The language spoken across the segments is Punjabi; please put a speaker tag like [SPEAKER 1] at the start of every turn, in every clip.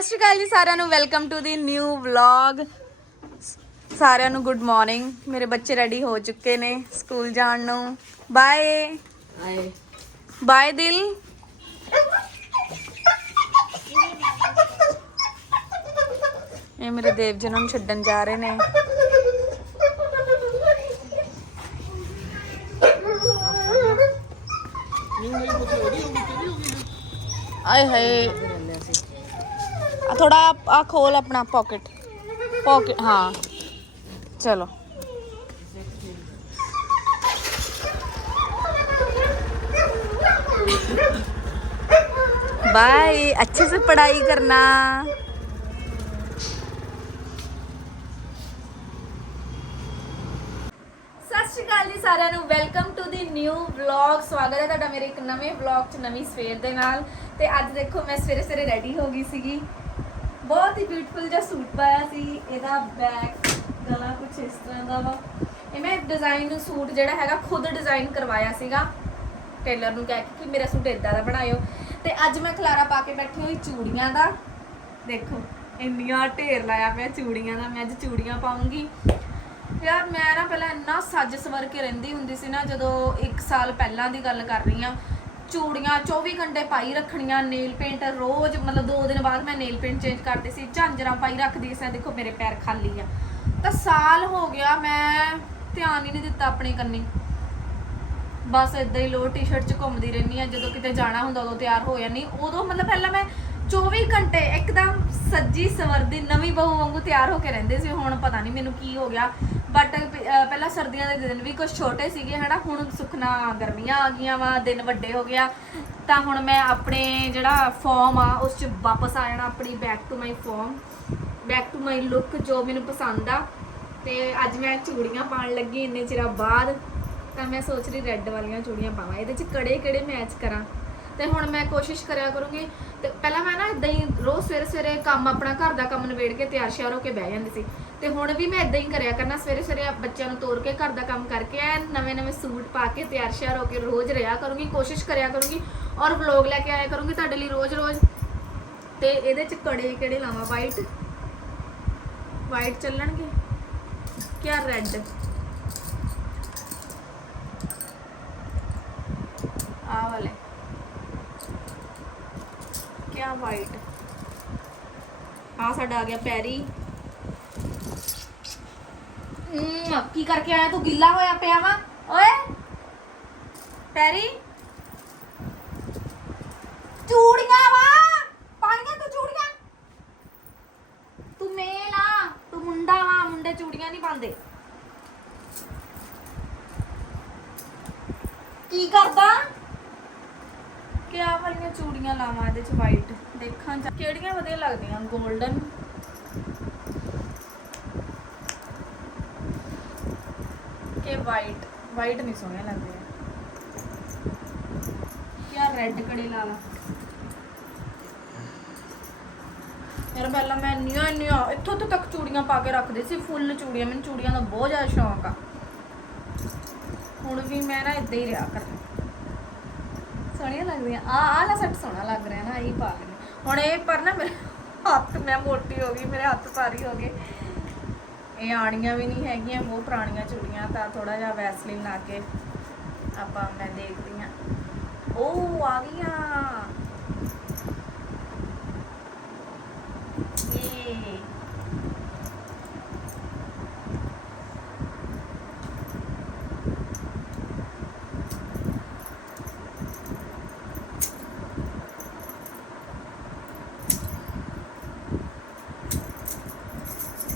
[SPEAKER 1] ਸਤਿ ਸ਼੍ਰੀ ਅਕਾਲ ਜੀ ਸਾਰਿਆਂ ਨੂੰ welcome to the new vlog ਸਾਰਿਆਂ ਨੂੰ ਗੁੱਡ ਮਾਰਨਿੰਗ ਮੇਰੇ ਬੱਚੇ ਰੈਡੀ ਹੋ ਚੁੱਕੇ ਨੇ ਸਕੂਲ ਜਾਣ ਨੂੰ। ਬਾਏ ਬਾਏ ਦਿਲ। ਇਹ ਮੇਰੇ ਦੇਵ ਜੀ ਨੂੰ ਛੱਡਣ ਜਾ ਰਹੇ ਨੇ। ਆਏ ਹਾਏ। ਆ ਥੋੜਾ ਆ ਖੋਲ ਆਪਣਾ ਪਾਕਟ ਪਾਕਟ ਹਾਂ ਚਲੋ बाय अच्छे से पढ़ाई करना ਸਤਿ ਸ਼੍ਰੀ ਅਕਾਲ ਜੀ ਸਾਰਿਆਂ ਨੂੰ welcome to the new vlog ਸਵਾਗਤ ਹੈ ਤੁਹਾਡਾ ਮੇਰੇ ਇੱਕ ਨਵੇਂ ਵਲੌਗ 'ਚ ਨਵੀਂ ਸਵੇਰ ਦੇ ਨਾਲ ਤੇ ਅੱਜ ਦੇਖੋ ਮੈਂ ਸਵੇਰੇ ਸਵੇਰੇ ਰੈਡੀ ਹੋ ਗਈ ਸੀਗੀ ਬਹੁਤ ਹੀ ਬਿਊਟੀਫੁਲ ਜਿਹਾ ਸੂਟ ਪਾਇਆ ਸੀ, ਇਹਦਾ ਬੈਕ ਗਲਾ ਕੁਛ ਇਸ ਤਰ੍ਹਾਂ ਦਾ ਵਾ। ਇਹ ਮੈਂ ਡਿਜ਼ਾਈਨ ਸੂਟ ਜਿਹੜਾ ਹੈਗਾ, ਖੁਦ ਡਿਜ਼ਾਈਨ ਕਰਵਾਇਆ ਸੀਗਾ। ਟੇਲਰ ਨੂੰ ਕਹਿ ਕੇ ਕਿ ਮੇਰਾ ਸੂਟ ਇਦਾਂ ਦਾ ਬਣਾਇਓ। ਤੇ ਅੱਜ ਮੈਂ ਖਲਾਰਾ ਪਾ ਕੇ ਬੈਠੀ ਹੋਈ ਚੂੜੀਆਂ ਦਾ। ਦੇਖੋ, ਇੰਨੀਆਂ ਢੇਰ ਲਾਇਆ ਪਿਆ ਚੂੜੀਆਂ ਦਾ, ਮੈਂ ਅੱਜ ਚੂੜੀਆਂ ਪਾਉਂਗੀ। ਯਾਰ, ਮੈਂ ਨਾ ਪਹਿਲਾਂ ਇੰਨਾ ਸੱਜ ਸਵਰ ਕੇ ਰਹਿੰਦੀ ਹੁੰਦੀ ਸੀ ਨਾ, ਜਦੋਂ 1 ਸਾਲ ਪਹਿਲਾਂ ਦੀ ਗੱਲ ਕਰ ਰਹੀ ਆ ਚੂੜੀਆਂ 24 ਘੰਟੇ ਪਾਈ ਰੱਖਣੀਆਂ, ਨੇਲ ਪੇਂਟ ਰੋਜ਼, ਮਤਲਬ 2 ਦਿਨ ਬਾਅਦ ਮੈਂ ਨੇਲ ਪੇਂਟ ਚੇਂਜ ਕਰਦੀ ਸੀ, ਝਾਂਜਰਾਂ ਪਾਈ ਰੱਖਦੀ ਸੀ ਦੇਖੋ ਮੇਰੇ ਪੈਰ ਖਾਲੀ ਆ। ਤਾਂ ਸਾਲ ਹੋ ਗਿਆ ਮੈਂ ਧਿਆਨ ਹੀ ਨਹੀਂ ਦਿੱਤਾ ਆਪਣੇ ਕੰਨੀ। ਬਸ ਇਦਾਂ ਹੀ ਲੋ ਟੀ-ਸ਼ਰਟ 'ਚ ਘੁੰਮਦੀ ਰਹਿੰਦੀ ਆ ਜਦੋਂ ਕਿਤੇ ਜਾਣਾ ਹੁੰਦਾ ਉਦੋਂ ਤਿਆਰ ਹੋ ਜਾਂਦੀ ਉਦੋਂ ਮਤਲਬ ਪਹਿਲਾਂ ਮੈਂ 24 ਘੰਟੇ ਇੱਕਦਮ ਸੱਜੀ ਸਵਰਦੀ ਨਵੀਂ ਬਹੂ ਵਾਂਗੂ ਤਿਆਰ ਹੋ ਕੇ ਰਹਿੰਦੇ ਸੀ, ਹੁਣ ਪਤਾ ਨਹੀਂ ਮੈਨੂੰ ਕੀ ਹੋ ਗਿਆ। ਬਟ ਪਹਿਲਾਂ ਸਰਦੀਆਂ ਦੇ ਦਿਨ ਵੀ ਕੁਝ ਛੋਟੇ ਸੀਗੇ, ਹਨਾ? ਹੁਣ ਸੁਖਨਾ ਗਰਮੀਆਂ ਆ ਗਈਆਂ ਵਾ, ਦਿਨ ਵੱਡੇ ਹੋ ਗਿਆ। ਤਾਂ ਹੁਣ ਮੈਂ ਆਪਣੇ ਜਿਹੜਾ ਫਾਰਮ ਆ, ਉਸ 'ਚ ਵਾਪਸ ਆ ਜਾਣਾ, ਆਪਣੀ back to my form back to my look ਜੋ ਮੈਨੂੰ ਪਸੰਦ ਆ। ਤੇ ਅੱਜ ਮੈਂ ਚੂੜੀਆਂ ਪਾਉਣ ਲੱਗੀ, ਇੰਨੇ ਚਿਰਾਂ ਬਾਅਦ। ਤਾਂ ਮੈਂ ਸੋਚ ਰਹੀ ਰੈੱਡ ਵਾਲੀਆਂ ਚੂੜੀਆਂ ਪਾਵਾਂ। ਇਹਦੇ 'ਚ ਕੜੇ ਕਿਹੜੇ ਮੈਚ ਕਰਾਂ? ਤੇ ਹੁਣ ਮੈਂ ਕੋਸ਼ਿਸ਼ ਕਰਿਆ ਕਰੂੰਗੀ। ਤੇ ਪਹਿਲਾਂ ਮੈਂ ਨਾ ਇਦਾਂ ਹੀ ਰੋਜ਼ ਸਵੇਰੇ ਸਵੇਰੇ ਕੰਮ, ਆਪਣਾ ਘਰ ਦਾ ਕੰਮ ਨਿਬੇੜ ਕੇ ਤਿਆਰ ਸ਼ਿਆਰ ਹੋ ਕੇ ਬਹਿ ਜਾਂਦੀ ਸੀ। ਤੇ ਹੁਣ ਵੀ ਮੈਂ ਇਦਾਂ ਹੀ ਕਰਿਆ ਕਰਨਾ, ਸਵੇਰੇ ਸਵੇਰੇ ਬੱਚਿਆਂ ਨੂੰ ਤੋਰ ਕੇ ਘਰ ਦਾ ਕੰਮ ਕਰਕੇ ਐ ਨਵੇਂ ਨਵੇਂ ਸੂਟ ਪਾ ਕੇ ਤਿਆਰ ਸ਼ਿਆਰ ਹੋ ਕੇ ਰੋਜ਼ ਰਿਹਾ ਕਰੂੰਗੀ, ਕੋਸ਼ਿਸ਼ ਕਰਿਆ ਕਰੂੰਗੀ ਔਰ ਵਲੌਗ ਲੈ ਕੇ ਆਇਆ ਕਰੂੰਗੀ ਤੁਹਾਡੇ ਲਈ ਰੋਜ਼ ਰੋਜ਼। ਤੇ ਇਹਦੇ 'ਚ ਕੜੇ ਕਿਹੜੇ ਲਾਵਾਂ? ਵਾਈਟ ਵਾਈਟ ਚੱਲਣਗੇ? ਕਿਆ ਰੈੱਡ ਆ ਵਾਲੇ ਕਿਆ ਵਾਈਟ ਆ ਸਾਡਾ ਆ ਗਿਆ ਪੈਰੀ ਹਮ, ਕੀ ਕਰਕੇ ਆਇਆ ਤੂੰ ਗਿੱਲਾ ਹੋਇਆ ਪਿਆ ਵਾ ਓਏ ਪੈਰੀ ਚੂੜੀਆਂ ਵਾ ਪਾਣੀਆਂ ਤੂੰ ਚੂੜੀਆਂ ਤੂੰ ਮੇਲ ਆ ਤੂੰ ਮੁੰਡਾ ਵਾ ਮੁੰਡੇ ਚੂੜੀਆਂ ਨਹੀਂ ਪਾਉਂਦੇ ਕੀ ਕਰਦਾ ਕਿਆ ਵਾਲੀਆਂ ਚੂੜੀਆਂ ਲਾਵਾਂ ਇਹਦੇ ਚ ਵਾਈਟ ਦੇਖਾਂ ਜਾ- ਕਿਹੜੀਆਂ ਵਧੀਆ ਲੱਗਦੀਆਂ 골ਡਨ ਕਿ ਵਾਈਟ ਵਾਈਟ ਨਹੀਂ ਸੋਹਣੀਆਂ ਲੱਗਦੀਆਂ। ਯਾਰ ਰੈੱਡ ਕੜੇ ਲਾ ਲਾ। ਯਾਰ ਪਹਿਲਾਂ ਮੈਂ ਇੰਨੀਆਂ ਇੰਨੀਆਂ ਇੱਥੋਂ ਤੋਂ ਤੱਕ ਚੂੜੀਆਂ ਪਾ ਕੇ ਰੱਖਦੇ ਸੀ ਫੁੱਲ ਚੂੜੀਆਂ। ਮੈਨੂੰ ਚੂੜੀਆਂ ਦਾ ਬਹੁਤ ਜ਼ਿਆਦਾ ਸ਼ੌਂਕ ਆ। ਹੁਣ ਵੀ ਮੈਂ ਨਾ ਇਦਾਂ ਹੀ ਰਿਹਾ ਕਰਦੀ ਸੋਹਣੀਆਂ ਲੱਗਦੀਆਂ। ਆ ਆ ਲਾ ਸੱਟ ਸੋਹਣਾ ਲੱਗ ਰਿਹਾ ਨਾ ਇਹ ਪਾ ਲੈਣੀ ਹੁਣ ਇਹ ਪਰ ਨਾ ਮੇਰੇ ਹੱਥ, ਮੈਂ ਮੋਟੀ ਹੋ ਗਈ, ਮੇਰੇ ਹੱਥ ਭਾਰੀ ਹੋ ਗਏ। ਇਹ ਆਣੀਆਂ ਵੀ ਨਹੀਂ ਹੈਗੀਆਂ, ਬਹੁਤ ਪੁਰਾਣੀਆਂ ਚੂੜੀਆਂ, ਤਾਂ ਥੋੜਾ ਜਿਹਾ ਵੈਸਲਿਨ ਲਾ ਕੇ ਆਪਾਂ ਮੈਂ ਦੇਖਦੀ ਹਾਂ। ਉਹ ਆ ਗਈਆਂ। ਇਹ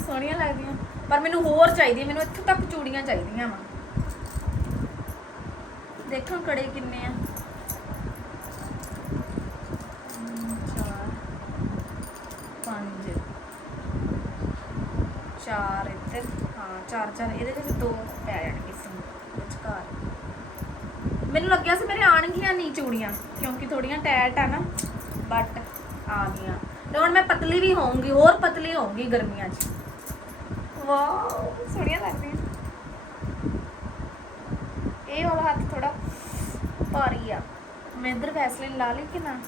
[SPEAKER 1] ਸੋਹਣੀਆਂ ਲੱਗਦੀਆਂ ਪਰ ਮੈਨੂੰ ਹੋਰ ਚਾਹੀਦੀ ਮੈਨੂੰ ਇੱਥੋਂ ਤੱਕ ਚੂੜੀਆਂ ਚਾਹੀਦੀਆਂ ਵਾ। ਦੇਖਾਂ ਕੜੇ ਕਿੰਨੇ ਆ। ਹਮ, ਚਾਰ ਪੰਜ। ਚਾਰ ਇੱਧਰ ਹਾਂ ਚਾਰ ਚਾਰ। ਇਹਦੇ ਵਿੱਚ ਦੋ ਪੈ ਜਾਣਗੇ ਸੀ ਵਿਚਕਾਰ। ਮੈਨੂੰ ਲੱਗਿਆ ਸੀ ਮੇਰੇ ਆਣਗੀਆਂ ਨਹੀਂ ਚੂੜੀਆਂ ਕਿਉਂਕਿ ਥੋੜੀਆਂ ਟੈਟ ਆ ਨਾ ਬਟ ਆ ਗਈਆਂ। ਤੇ ਹੁਣ ਮੈਂ ਪਤਲੀ ਵੀ ਹੋਊਂਗੀ ਹੋਰ ਪਤਲੀ ਹੋਊਂਗੀ ਗਰਮੀਆਂ 'ਚ। ਵਾਓ ਸੋਹਣੀਆਂ ਲੱਗਦੀਆਂ ਇਹ ਵਾਲਾ ਹੱਥ ਥੋੜਾ ਭਾਰੀ ਆ ਮੈਂ ਇਧਰ ਵੈਸਲਿਨ ਲਾ ਲਈ ਕਿ ਨਾ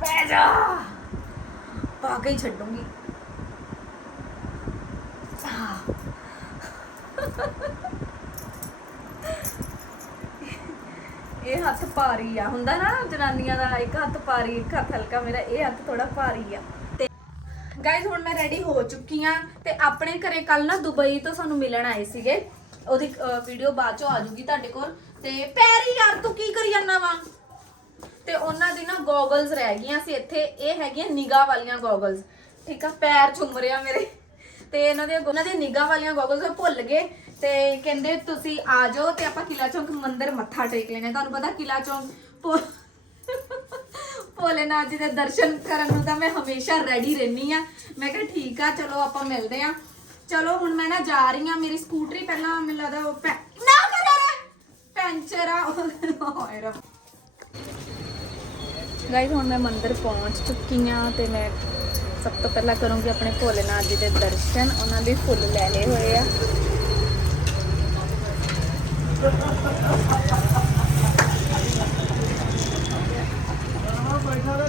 [SPEAKER 1] ਬੈ ਜਾ ਪਾ ਕੇ ਹੀ ਛੱਡੂੰਗੀ ਆਹ ਇਹ ਹੱਥ ਭਾਰੀ ਆ। ਹੁੰਦਾ ਨਾ ਜਨਾਨੀਆਂ ਦਾ ਇੱਕ ਹੱਥ ਭਾਰੀ, ਇੱਕ ਹੱਥ ਹਲਕਾ। ਮੇਰਾ ਇਹ ਹੱਥ ਥੋੜਾ ਭਾਰੀ ਆ। ਤੇ ਗਾਇਜ਼ ਹੁਣ ਮੈਂ ਰੈਡੀ ਹੋ ਚੁੱਕੀ ਆ ਤੇ ਆਪਣੇ ਘਰੇ ਕੱਲ ਨਾ ਦੁਬਈ ਤੋਂ ਸਾਨੂੰ ਮਿਲਣ ਆਏ ਸੀਗੇ। ਉਹਦੀ ਵੀਡੀਓ ਬਾਅਦ ਚੋਂ ਆ ਜੂਗੀ ਤੁਹਾਡੇ ਕੋਲ। ਤੇ ਪੈਰੀ ਯਾਰ, ਤੂੰ ਕੀ ਕਰੀ ਜਾਂਦਾ ਵਾ? ਤੇ ਉਹਨਾਂ ਦੀ ਨਾ ਗੋਗਲਸ ਰਹਿ ਗਈਆਂ ਸੀ। ਇੱਥੇ ਇਹ ਹੈਗੀਆਂ ਨਿਗਾ ਵਾਲੀਆਂ ਗੋਗਲਸ ਠੀਕ ਆ, ਪੈਰ ਚੁੰਮ ਰਿਆ ਮੇਰੇ। ਤੇ ਇਹਨਾਂ ਦੇ ਉਹਨਾਂ ਦੇ ਨਿਗਾ ਵਾਲੀਆਂ ਗੋਗਲਸ ਭੁੱਲ ਗਏ। ਤੇ ਕਹਿੰਦੇ ਤੁਸੀਂ ਆ ਜਾਓ ਤੇ ਆਪਾਂ ਕਿਲਾ ਚੌਂਕ ਮੰਦਿਰ ਮੱਥਾ ਟੇਕ ਲੈਣੇ ਤੁਹਾਨੂੰ ਪਤਾ ਕਿਲਾ ਚੌਂਕ ਭੋ- ਭੋਲੇਨਾਥ ਜੀ ਦੇ ਦਰਸ਼ਨ ਕਰਨ ਨੂੰ ਤਾਂ ਮੈਂ ਹਮੇਸ਼ਾ ਰੈਡੀ ਰਹਿਨੀ ਆ ਮੈਂ ਕਿਹਾ ਠੀਕ ਆ, ਚਲੋ ਆਪਾਂ ਮਿਲਦੇ ਆ ਚਲੋ ਹੁਣ ਮੈਂ ਨਾ ਜਾ ਰਹੀ ਆ ਮੇਰੀ ਸਕੂਟਰੀ ਪਹਿਲਾਂ ਮੈਨੂੰ ਲੱਗਦਾ ਉਹ ਪੈ- ਨਾ ਕਰ ਪੈਂਚਰ ਆ ਹੋਏ ਰੱਬ। ਗਾਈਜ਼ ਹੁਣ ਮੈਂ ਮੰਦਿਰ ਪਹੁੰਚ ਚੁੱਕੀ ਆ ਤੇ ਮੈਂ ਸਭ ਤੋਂ ਪਹਿਲਾਂ ਕਰੂੰਗੀ ਆਪਣੇ ਭੋਲੇਨਾਥ ਜੀ ਦੇ ਦਰਸ਼ਨ, ਉਹਨਾਂ ਦੇ ਫੁੱਲ ਲੈ ਲਏ ਹੋਏ ਆ। ਹੈਲੋ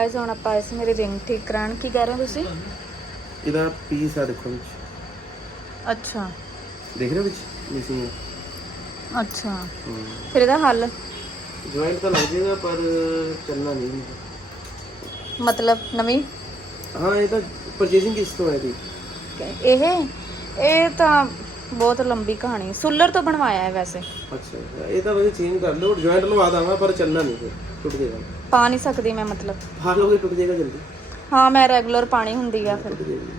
[SPEAKER 1] ਗਾਇਜ਼ ਹੁਣ ਆਪਾਂ ਇਸ ਮੇਰੇ ਰਿੰਗ ਠੀਕ ਕਰਾਉਣ। ਕੀ ਕਹਿ ਰਹੇ ਹੋ ਤੁਸੀਂ?
[SPEAKER 2] ਇਹਦਾ ਪੀਸ ਆ ਦੇਖੋ ਵਿੱਚ।
[SPEAKER 1] ਅੱਛਾ।
[SPEAKER 2] ਦੇਖ ਰਹੇ ਹੋ ਵਿੱਚ? ਮਿਸਿੰਗ
[SPEAKER 1] ਅੱਛਾ। ਫਿਰ ਇਹਦਾ ਹੱਲ?
[SPEAKER 2] ਜੁਆਇੰਟ ਤਾਂ ਲੱਗ ਜਾਏਗਾ ਪਰ ਚੱਲਣਾ ਨਹੀਂ।
[SPEAKER 1] ਮਤਲਬ ਨਵੀਂ?
[SPEAKER 2] ਹਾਂ ਇਹ ਤਾਂ ਪਰਚੇਸਿੰਗ ਕਿਸ ਤੋਂ ਹੈ ਦੀ
[SPEAKER 1] ਇਹ? ਇਹ ਤਾਂ ਬਹੁਤ ਲੰਬੀ ਕਹਾਣੀ। ਸੁੱਲਰ ਤੋਂ ਬਣਵਾਇਆ ਹੈ ਵੈਸੇ।
[SPEAKER 2] ਅੱਛਾ ਇਹ ਤਾਂ ਵੈਸੇ ਚੇਂਜ ਕਰ ਲਓ ਜੁਆਇੰਟ ਲਵਾ ਦਾਂਗਾ ਪਰ ਚੱਲਣਾ ਨਹੀਂ ਫਿਰ। ਟੁੱਟ ਜਾਏਗਾ।
[SPEAKER 1] ਪਾ ਨਹੀਂ ਸਕਦੀ ਮੈਂ ਮਤਲਬ।
[SPEAKER 2] ਫਾੜ ਲੋਗੇ ਟੁੱਟ ਜਾਏਗਾ ਜਲਦੀ।
[SPEAKER 1] ਹਾਂ ਮੈਂ ਰੈਗੂਲਰ ਪਾਣੀ ਹੁੰਦੀ ਆ ਫਿਰ।
[SPEAKER 2] ਟੁੱਟ ਜਾਏਗੀ।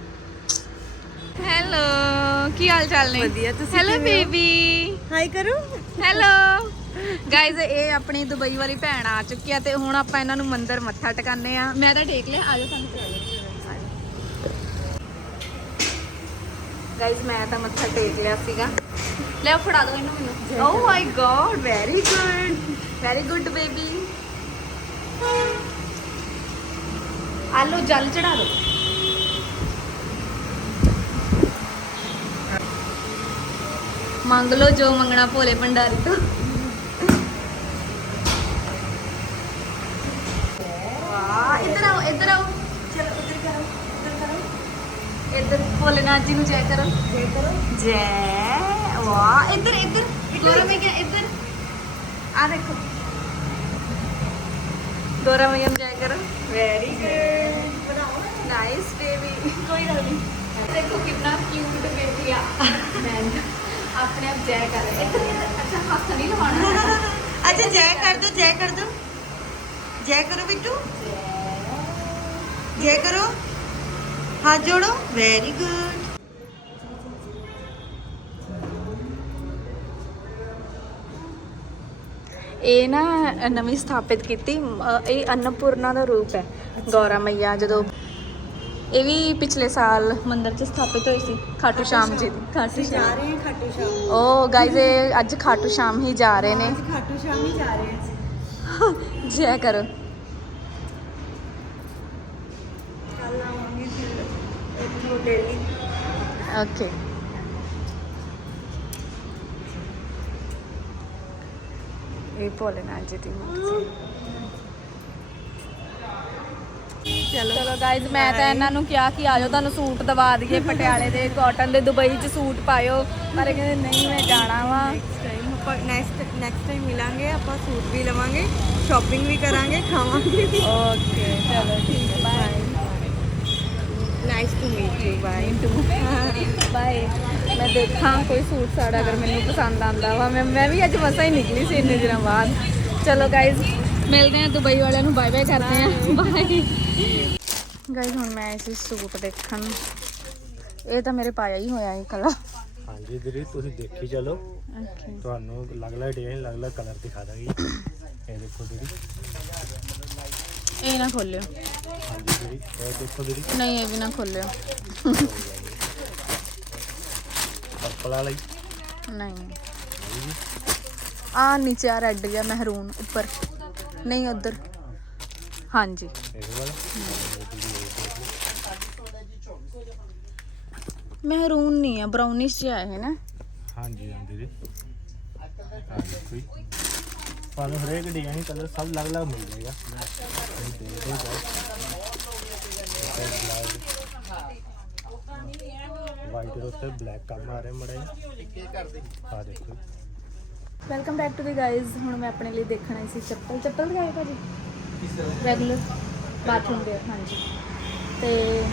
[SPEAKER 1] ਹੈਲੋ ਕੀ ਹਾਲ ਚਾਲ ਨੇ? ਵਧੀਆ ਤੁਸੀਂ ਹੈਲੋ ਬੇਬੀ।
[SPEAKER 3] ਹਾਈ ਕਰੋ
[SPEAKER 1] ਹੈਲੋ। ਗਾਇਜ਼ ਇਹ ਆਪਣੀ ਦੁਬਈ ਵਾਲੀ ਭੈਣ ਆ ਚੁੱਕੀ ਆ ਤੇ ਹੁਣ ਆਪਾਂ ਇਹਨਾਂ ਨੂੰ ਮੰਦਿਰ ਮੱਥਾ ਟਿਕਾਣੇ ਆ। ਮੈਂ ਤਾਂ ਟੇਕ ਲਿਆ ਆਜੋ ਸਾਨੂੰ ਗਾਇਜ਼ ਮੈਂ ਤਾਂ ਮੱਥਾ ਟੇਕ ਲਿਆ ਸੀਗਾ। ਲੈ ਫੜਾ ਦਿਓ ਇਹਨੂੰ ਮੈਨੂੰ। ਓ my god very good very good baby ਆਲੂ ਜਲ ਚੜਾ ਦਿਓ ਮੰਗ ਲਓ ਜੋ ਮੰਗਣਾ ਭੋਲੇ ਭੰਡਾਰੀ ਤੋਂ ਵਾਹ ਇੱਧਰ ਆਓ ਇੱਧਰ ਆਓ
[SPEAKER 3] ਚਲੋ ਉਧਰ ਕਰੋ ਉਧਰ ਕਰੋ
[SPEAKER 1] ਇੱਧਰ ਭੋਲੇਨਾਥ ਜੀ ਨੂੰ ਜੈ ਕਰੋ
[SPEAKER 3] ਜੈ ਕਰੋ
[SPEAKER 1] ਜੈ ਵਾਹ ਇੱਧਰ ਇੱਧਰ ਗੋਰਾ ਮਈਆ ਇੱਧਰ ਆ ਦੇਖੋ ਗੋਰਾ ਮਈਆ ਨੂੰ ਜੈ ਕਰੋ। ਵੈਰੀ ਗੁੱਡ
[SPEAKER 3] ਬਣਾਓ
[SPEAKER 1] ਨਾਈਸ ਬੇਬੀ ਕੋਈ ਗੱਲ ਨਹੀਂ। ਦੇਖੋ ਕਿੰਨਾ ਕਿਊਟ ਬੇਬੀ ਆ। ਮੈਂ ਆਪਣੇ ਆਪ ਜੈ ਕਰ ਰਿਹਾ ਅੱਛਾ ਹੱਥ ਨਹੀਂ ਲਵਾਉਣਾ।
[SPEAKER 3] ਅੱਛਾ ਜੈ ਕਰ ਦੋ ਜੈ ਕਰ ਦੋ। ਜੈ ਕਰੋ ਬਿੱਟੂ। ਜੈ। ਕਰੋ। ਹੱਥ ਜੋੜੋ। ਵੈਰੀ ਗੁੱਡ
[SPEAKER 1] ਇਹ ਨਾ ਨਵੀਂ ਸਥਾਪਿਤ ਕੀਤੀ। ਇਹ ਅੰਨਪੂਰਨਾ ਦਾ ਰੂਪ ਹੈ ਗੌਰਾ ਮਈਆ ਜਦੋਂ ਇਹ ਵੀ ਪਿਛਲੇ ਸਾਲ ਮੰਦਿਰ 'ਚ ਸਥਾਪਿਤ ਹੋਈ ਸੀ ਖਾਟੂ ਸ਼ਾਮ ਜੀ ਦੀ। ਖਾਟੂ
[SPEAKER 3] ਜਾ।
[SPEAKER 1] ਸ਼ਾਮ
[SPEAKER 3] ਰਹੇ ਹਾਂ ਖਾਟੂ ਸ਼ਾਮ।
[SPEAKER 1] ਓ ਗਾਇਜ਼ ਇਹ ਅੱਜ ਖਾਟੂ ਸ਼ਾਮ ਹੀ ਜਾ ਰਹੇ ਨੇ।
[SPEAKER 3] ਅੱਜ ਖਾਟੂ ਸ਼ਾਮ ਹੀ ਜਾ ਰਹੇ
[SPEAKER 1] ਜੈ ਕਰੋ।
[SPEAKER 3] ਕੱਲ ਆਵਾਂਗੇ ਫਿਰ ਇੱਥੋਂ ਡੇਲੀ
[SPEAKER 1] ਓਕੇ ਇਹ ਭੋਲੇਨਾਥ ਜੀ ਦੀ ਮੂਰਤੀ ਚਲੋ ਚਲੋ ਗਾਇਜ਼ ਮੈਂ ਤਾਂ ਇਹਨਾਂ ਨੂੰ ਕਿਹਾ ਕਿ ਆਜੋ ਤੁਹਾਨੂੰ ਸੂਟ ਦਵਾ ਦਈਏ ਪਟਿਆਲੇ ਦੇ ਕਾਟਨ ਦੇ ਦੁਬਈ 'ਚ ਸੂਟ ਪਾਇਓ। ਪਰ ਇਹ ਕਹਿੰਦੇ ਨਹੀਂ ਮੈਂ ਜਾਣਾ ਵਾ।
[SPEAKER 3] ਆਪਾਂ ਨੈਕਸਟ ਨੈਕਸਟ ਟਾਈਮ ਮਿਲਾਂਗੇ ਆਪਾਂ ਸੂਟ ਵੀ ਲਵਾਂਗੇ ਸ਼ਾਪਿੰਗ ਵੀ ਕਰਾਂਗੇ ਖਾਵਾਂਗੇ।
[SPEAKER 1] ਓਕੇ ਚਲੋ ਠੀਕ ਹੈ bye
[SPEAKER 3] nice to meet you bye
[SPEAKER 1] bye ਮੈਂ ਦੇਖਾਂ ਕੋਈ ਸੂਟ ਸਾੜਾ ਅਗਰ ਮੈਨੂੰ ਪਸੰਦ ਆਂਦਾ ਵਾ। ਮੈਂ ਮੈਂ ਵੀ ਅੱਜ ਮਸਾ ਹੀ ਨਿਕਲੀ ਸੀ ਇੰਨੇ ਦਿਨਾਂ ਬਾਅਦ। ਚਲੋ ਗਾਇਜ਼ ਮਿਲਦੇ ਹਾਂ ਦੁਬਈ ਵਾਲਿਆਂ ਨੂੰ। ਬਾਏ ਬਾਏ ਕਰਦੇ ਹਾਂ। ਬਾਏ ਗਾਇਜ਼ ਹੁਣ ਮੈਂ ਇਸ ਸੂਟ ਦੇਖਣ। ਇਹ ਤਾਂ ਮੇਰੇ ਪਾਇਆ ਹੀ ਹੋਇਆ ਇਹ ਕਲਰ
[SPEAKER 4] ਹਾਂਜੀ ਦੀਦੀ ਤੁਸੀਂ ਦੇਖੀ ਚਲੋ। ਤੁਹਾਨੂੰ ਅਲੱਗ-ਅਲੱਗ ਡਿਜ਼ਾਈਨ ਅਲੱਗ-ਅਲੱਗ ਕਲਰ ਦਿਖਾ ਦਾਂਗੀ। ਇਹ ਦੇਖੋ ਦੀਦੀ।
[SPEAKER 1] ਇਹ ਨਾ ਖੋਲਿਓ।
[SPEAKER 4] ਹਾਂਜੀ ਦੀਦੀ ਇਹ ਦੇਖੋ ਦੀਦੀ।
[SPEAKER 1] ਨਹੀਂ ਇਹ ਵੀ ਨਾ ਖੋਲਿਓ।
[SPEAKER 4] ਪਰਪਲ ਵਾਲਾ ਹੀ
[SPEAKER 1] ਨਹੀਂ ਆ ਨੀਚੇ ਆ ਰੈੱਡ ਜਾਂ ਮਹਿਰੂਨ ਉੱਪਰ ਨਹੀਂ ਉਧਰ ਹਾਂਜੀ
[SPEAKER 4] ਇਹ ਵਾਲਾ
[SPEAKER 1] ਮਹਿਰੂਨ ਨਹੀਂ ਆ ਬਰਾਊਨਿਸ਼ ਜਿਹਾ ਹੈ ਨਾ
[SPEAKER 4] ਹਾਂਜੀ ਹਾਂ ਦੀਦੀ ਹਾਂ ਦੇਖੋ ਜੀ ਤੁਹਾਨੂੰ ਹਰੇਕ ਡਿਜ਼ਾਈਨ ਕਲਰ ਸਭ ਅਲੱਗ-ਅਲੱਗ ਮਿਲ ਜਾਏਗਾ ਤੁਸੀਂ ਦੇਖਦੇ ਜਾਓ ਵਾਈਟ ਦੇ ਉੱਤੇ ਬਲੈਕ ਕੰਮ ਆ ਰਿਹਾ ਮੜਾ ਹਾਂ ਦੇਖੋ
[SPEAKER 1] welcome back to the guys ਹੁਣ ਮੈਂ ਆਪਣੇ ਲਈ ਦੇਖਣ ਆਈ ਸੀ ਚੱਪਲ। ਚੱਪਲ ਦਿਖਾਏ ਭਾਜੀ। ਰੈਗੂਲਰ ਬਾਥਰੂਮ ਦੇ ਹਾਂਜੀ। ਤੇ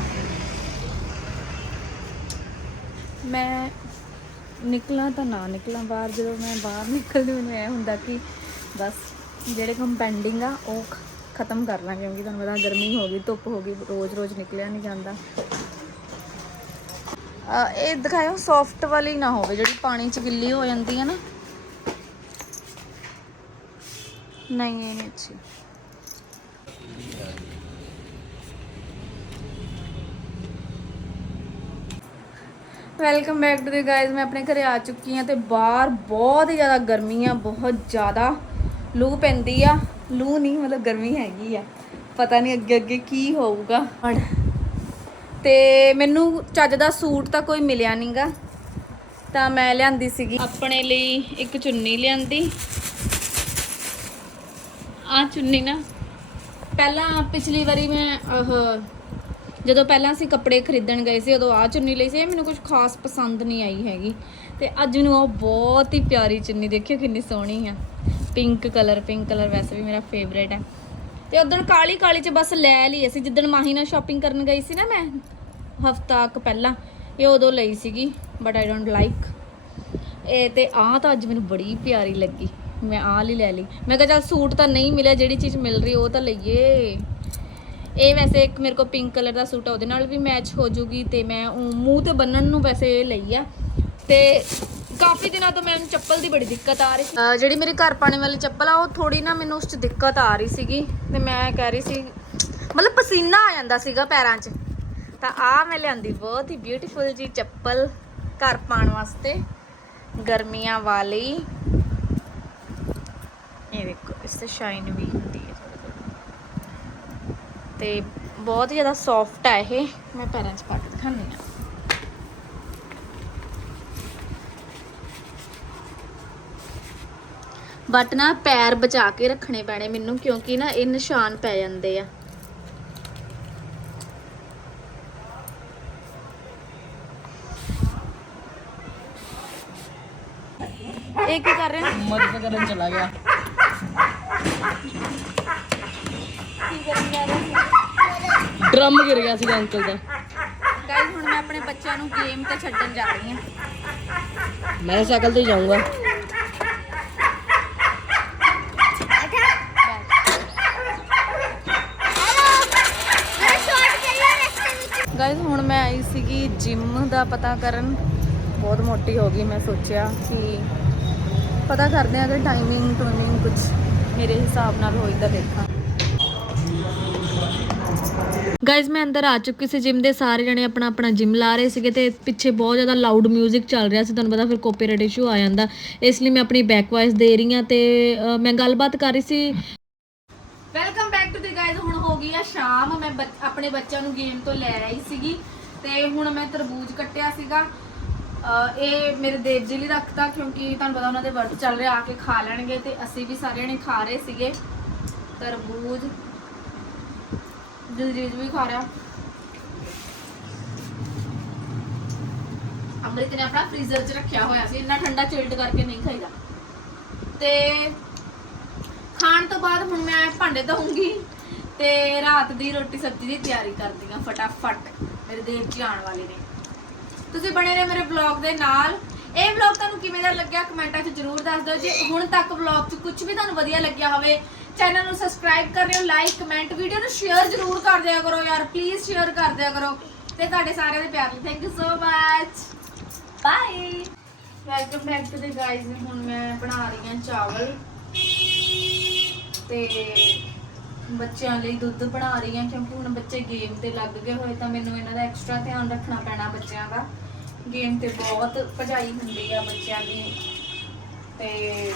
[SPEAKER 1] ਮੈਂ ਨਿਕਲਾਂ ਤਾਂ ਨਾ ਨਿਕਲਾਂ ਬਾਹਰ। ਜਦੋਂ ਮੈਂ ਬਾਹਰ ਨਿਕਲਦੀ, ਮੈਨੂੰ ਇਹ ਹੁੰਦਾ ਕਿ ਬਸ ਜਿਹੜੇ ਕੰਮ ਪੈਂਡਿੰਗ ਆ, ਉਹ ਖਤਮ ਕਰ ਲਾਂ ਕਿਉਂਕਿ ਤੁਹਾਨੂੰ ਪਤਾ ਗਰਮੀ ਹੋ ਗਈ, ਧੁੱਪ ਹੋ ਗਈ, ਰੋਜ਼-ਰੋਜ਼ ਨਿਕਲਿਆ ਨਹੀਂ ਜਾਂਦਾ। ਇਹ ਦਿਖਾਇਓ ਸੌਫਟ ਵਾਲੀ ਨਾ ਹੋਵੇ, ਜਿਹੜੀ ਪਾਣੀ 'ਚ ਗਿੱਲੀ ਹੋ ਜਾਂਦੀ ਹੈ ਨਾ। ਨਹੀਂ, ਇਹ ਨਹੀਂ ਅੱਛੀ। Welcome back to the guys ਮੈਂ ਆਪਣੇ ਘਰੇ ਆ ਚੁੱਕੀ ਹਾਂ ਤੇ ਬਾਹਰ ਬਹੁਤ ਹੀ ਜ਼ਿਆਦਾ ਗਰਮੀ ਆ, ਬਹੁਤ ਜ਼ਿਆਦਾ ਲੂ ਪੈਂਦੀ ਆ। ਲੂ ਨਹੀਂ, ਮਤਲਬ ਗਰਮੀ ਹੈਗੀ ਆ। ਪਤਾ ਨਹੀਂ ਅੱਗੇ ਅੱਗੇ ਕੀ ਹੋਊਗਾ। ਹੁਣ ਤੇ ਮੈਨੂੰ ਚੱਜ ਦਾ ਸੂਟ ਤਾਂ ਕੋਈ ਮਿਲਿਆ ਨਹੀਂਗਾ ਤਾਂ ਮੈਂ ਲਿਆਂਦੀ ਸੀਗੀ। ਆਪਣੇ ਲਈ ਇੱਕ ਚੁੰਨੀ ਲਿਆਂਦੀ। ਆ ਚੁੰਨੀ ਨਾ, ਪਹਿਲਾਂ ਪਿਛਲੀ ਵਾਰੀ ਮੈਂ ਉਹ ਜਦੋਂ ਪਹਿਲਾਂ ਅਸੀਂ ਕੱਪੜੇ ਖਰੀਦਣ ਗਏ ਸੀ, ਉਦੋਂ ਆ ਚੁੰਨੀ ਲਈ ਸੀ, ਇਹ ਮੈਨੂੰ ਕੁਝ ਖਾਸ ਪਸੰਦ ਨਹੀਂ ਆਈ ਹੈਗੀ। ਤੇ ਅੱਜ ਮੈਨੂੰ ਉਹ ਬਹੁਤ ਹੀ ਪਿਆਰੀ ਚੁੰਨੀ ਦੇਖਿਓ ਕਿੰਨੀ ਸੋਹਣੀ ਆ। ਪਿੰਕ ਕਲਰ ਪਿੰਕ ਕਲਰ ਵੈਸੇ ਵੀ ਮੇਰਾ ਫੇਵਰੇਟ ਹੈ ਤੇ ਉਦੋਂ ਕਾਲੀ ਕਾਲੀ ਚ ਬਸ ਲੈ ਲਈ ਅਸੀਂ, ਜਿੱਦਣ ਮਾਹੀ ਨਾਲ ਸ਼ਾਪਿੰਗ ਕਰਨ ਗਈ ਸੀ ਨਾ ਮੈਂ ਹਫਤਾ ਕੁ ਪਹਿਲਾਂ ਇਹ ਉਦੋਂ ਲਈ ਸੀਗੀ ਬਟ ਆਈ ਡੋਂਟ ਲਾਈਕ ਇਹ ਤੇ ਆਹ ਤਾਂ ਅੱਜ ਮੈਨੂੰ ਬੜੀ ਪਿਆਰੀ ਲੱਗੀ। ਮੈਂ ਆਹ ਲਈ ਲੈ ਲਈ। ਮੈਂ ਕਿਹਾ ਚੱਲ ਸੂਟ ਤਾਂ ਨਹੀਂ ਮਿਲਿਆ, ਜਿਹੜੀ ਚੀਜ਼ ਮਿਲ ਰਹੀ ਉਹ ਤਾਂ ਲਈਏ। ਇਹ ਵੈਸੇ ਇੱਕ ਮੇਰੇ ਕੋਲ ਪਿੰਕ ਕਲਰ ਦਾ ਸੂਟ ਆ, ਉਹਦੇ ਨਾਲ ਵੀ ਮੈਚ ਹੋ ਜੂਗੀ ਤੇ ਮੈਂ ਮੂੰਹ ਤੇ ਬੰਨਣ ਨੂੰ ਵੈਸੇ ਇਹ ਲਈ ਆ। ਤੇ ਕਾਫੀ ਦਿਨਾਂ ਤੋਂ ਮੈਨੂੰ ਚੱਪਲ ਦੀ ਬੜੀ ਦਿੱਕਤ ਆ ਰਹੀ ਸੀ। ਜਿਹੜੀ ਮੇਰੇ ਘਰ ਪਾਣੇ ਵਾਲੀ ਚੱਪਲ ਆ, ਉਹ ਥੋੜੀ ਨਾ ਮੈਨੂੰ ਉਸ 'ਚ ਦਿੱਕਤ ਆ ਰਹੀ ਸੀਗੀ। ਤੇ ਮੈਂ ਕਹਿ ਰਹੀ ਸੀ, ਮਤਲਬ ਪਸੀਨਾ ਆ ਜਾਂਦਾ ਸੀਗਾ ਪੈਰਾਂ 'ਚ। ਤਾਂ ਆ ਮੈਂ ਲਿਆਂਦੀ ਬਹੁਤ ਹੀ ਬਿਊਟੀਫੁਲ ਜੀ ਚੱਪਲ ਘਰ ਪਾਉਣ ਵਾਸਤੇ, ਗਰਮੀਆਂ ਵਾਲੀ। ਇਹ ਦੇਖੋ, ਇਸ ਤੇ ਸ਼ਾਈਨ ਵੀ ਹੁੰਦੀ ਹੈ। ਤੇ ਬਹੁਤ ਜ਼ਿਆਦਾ ਸੌਫਟ ਹੈ ਇਹ, ਮੈਂ ਪੈਰਾਂ 'ਚ ਪਾ ਕੇ ਦਿਖਾਉਂਦੀ ਹਾਂ। ਬਟ ਨਾ ਪੈਰ ਬਚਾ ਕੇ ਰੱਖਣੇ ਪੈਣੇ ਮੈਨੂੰ, ਕਿਉਂਕਿ ਨਾ ਇਹ ਨਿਸ਼ਾਨ ਪੈ ਜਾਂਦੇ ਆ। ਇਹ ਕੀ ਕਰ ਰਹੇ ਨੇ।
[SPEAKER 5] ਮਦਦ ਕਰਨ ਚਲਾ ਗਿਆ?
[SPEAKER 1] ਕੀ ਕਰਨ ਜਾ ਰਹੇ ਨੇ
[SPEAKER 5] ਡਰਮ ਗਿਰ ਗਿਆ ਸੀ ਅੰਕਲ ਦਾ।
[SPEAKER 1] ਗਾਇਸ ਹੁਣ ਮੈਂ ਆਪਣੇ ਬੱਚਿਆਂ ਨੂੰ ਗੇਮ ਤੇ ਛੱਡਣ ਜਾ ਰਹੀ ਹਾਂ।
[SPEAKER 5] ਮੈਂ ਸਾਈਕਲ ਤੇ ਹੀ ਜਾਊਂਗਾ।
[SPEAKER 1] ਗਾਇਸ ਹੁਣ ਮੈਂ ਆਈ ਸੀਗੀ ਜਿਮ ਦਾ ਪਤਾ ਕਰਨ। ਬਹੁਤ ਮੋਟੀ ਹੋ ਗਈ ਮੈਂ ਸੋਚਿਆ ਕਿ ਪਤਾ ਕਰਦੇ ਆ ਅਗਰ ਟਾਈਮਿੰਗ ਟੂਨਿੰਗ ਕੁਝ ਮੇਰੇ ਹਿਸਾਬ ਨਾਲ ਹੋਈ ਤਾਂ ਦੇਖਾਂ। ਗਾਇਜ਼ ਮੈਂ ਅੰਦਰ ਆ ਚੁੱਕੀ ਸੀ ਜਿਮ ਦੇ ਸਾਰੇ ਜਣੇ ਆਪਣਾ ਆਪਣਾ ਜਿਮ ਲਾ ਰਹੇ ਸੀਗੇ ਤੇ ਪਿੱਛੇ ਬਹੁਤ ਜ਼ਿਆਦਾ ਲਾਊਡ 뮤직 ਚੱਲ ਰਿਹਾ ਸੀ ਤੁਹਾਨੂੰ ਪਤਾ ਫਿਰ ਕਾਪੀਰਾਈਟ ਇਸ਼ੂ ਆ ਜਾਂਦਾ। ਇਸ ਲਈ ਮੈਂ ਆਪਣੀ ਬੈਕ ਵਾਇਸ ਦੇ ਰਹੀ ਹਾਂ ਤੇ ਮੈਂ ਗੱਲਬਾਤ ਕਰ ਰਹੀ ਸੀ। Welcome back to the guys ਹੁਣ ਹੋ ਗਈ ਆ ਸ਼ਾਮ। ਮੈਂ ਆਪਣੇ ਬੱਚਿਆਂ ਨੂੰ ਗੇਮ ਤੋਂ ਲੈ ਆਈ ਸੀਗੀ ਤੇ ਹੁਣ ਮੈਂ ਤਰਬੂਜ ਕੱਟਿਆ ਸੀਗਾ। ਇਹ ਮੇਰੇ ਦੇਵ ਜੀ ਲਈ ਰੱਖਤਾ ਕਿਉਂਕਿ ਤੁਹਾਨੂੰ ਪਤਾ ਉਹਨਾਂ ਦੇ ਵਰਤ ਚੱਲ ਰਿਹਾ, ਆ ਕੇ ਖਾ ਲੈਣਗੇ ਤੇ ਅਸੀਂ ਵੀ ਸਾਰੇ ਨੇ ਖਾ ਰਹੇ ਸੀਗੇ। ਤਰਬੂਜ, ਦਿਲਜੀਤ ਵੀ ਖਾ ਰਿਹਾ। ਅੰਮ੍ਰਿਤ ਨੇ ਆਪਣਾ ਫ੍ਰੀਜ਼ਰ 'ਚ ਰੱਖਿਆ ਹੋਇਆ ਸੀ, ਇੰਨਾ ਠੰਡਾ ਚਿਲਡ ਕਰਕੇ ਨਹੀਂ ਖਾਈਦਾ। ਤੇ ਖਾਣ ਤੋਂ ਬਾਅਦ ਹੁਣ ਮੈਂ ਭਾਂਡੇ ਧੋਉਂਗੀ ਤੇ ਰਾਤ ਦੀ ਰੋਟੀ ਸਬਜ਼ੀ ਦੀ ਤਿਆਰੀ ਕਰਦੀ ਹਾਂ ਫਟਾਫਟ, ਮੇਰੇ ਦੇਵ ਜੀ ਆਉਣ ਵਾਲੇ ਨੇ। ਤੁਸੀਂ ਬਣੇ ਰਹੋ ਮੇਰੇ ਵਲੌਗ ਦੇ ਨਾਲ। ਇਹ ਵਲੌਗ ਤੁਹਾਨੂੰ ਕਿਵੇਂ ਦਾ ਲੱਗਿਆ ਕਮੈਂਟਾਂ 'ਚ ਜਰੂਰ ਦੱਸ ਦਿਓ। ਜੇ ਹੁਣ ਤੱਕ ਵਲੌਗ 'ਚ ਕੁਝ ਵੀ ਤੁਹਾਨੂੰ ਵਧੀਆ ਲੱਗਿਆ ਹੋਵੇ ਚੈਨਲ ਨੂੰ ਸਬਸਕ੍ਰਾਈਬ ਕਰ ਲਿਓ ਲਾਈਕ ਕਮੈਂਟ ਵੀਡੀਓ ਨੂੰ ਸ਼ੇਅਰ ਜਰੂਰ ਕਰ ਦਿਆ ਕਰੋ ਯਾਰ ਪਲੀਜ਼ ਸ਼ੇਅਰ ਕਰ ਦਿਆ ਕਰੋ। ਤੇ ਤੁਹਾਡੇ ਸਾਰਿਆਂ ਦੇ ਪਿਆਰ ਲਈ thank you so much bye welcome back to the guys ਹੁਣ ਮੈਂ ਬਣਾ ਰਹੀ ਹਾਂ ਚਾਵਲ। ਤੇ ਬੱਚਿਆਂ ਲਈ ਦੁੱਧ ਬਣਾ ਰਹੀ ਹਾਂ ਕਿਉਂਕਿ ਹੁਣ ਬੱਚੇ ਗੇਮ ਤੇ ਲੱਗ ਗਏ ਹੋਏ ਤਾਂ ਮੈਨੂੰ ਇਹਨਾਂ ਦਾ ਐਕਸਟਰਾ ਧਿਆਨ ਰੱਖਣਾ ਪੈਣਾ ਬੱਚਿਆਂ ਦਾ। ਗੇਮ ਤੇ ਬਹੁਤ ਭਜਾਈ ਹੁੰਦੀ ਆ ਬੱਚਿਆਂ ਦੀ। ਤੇ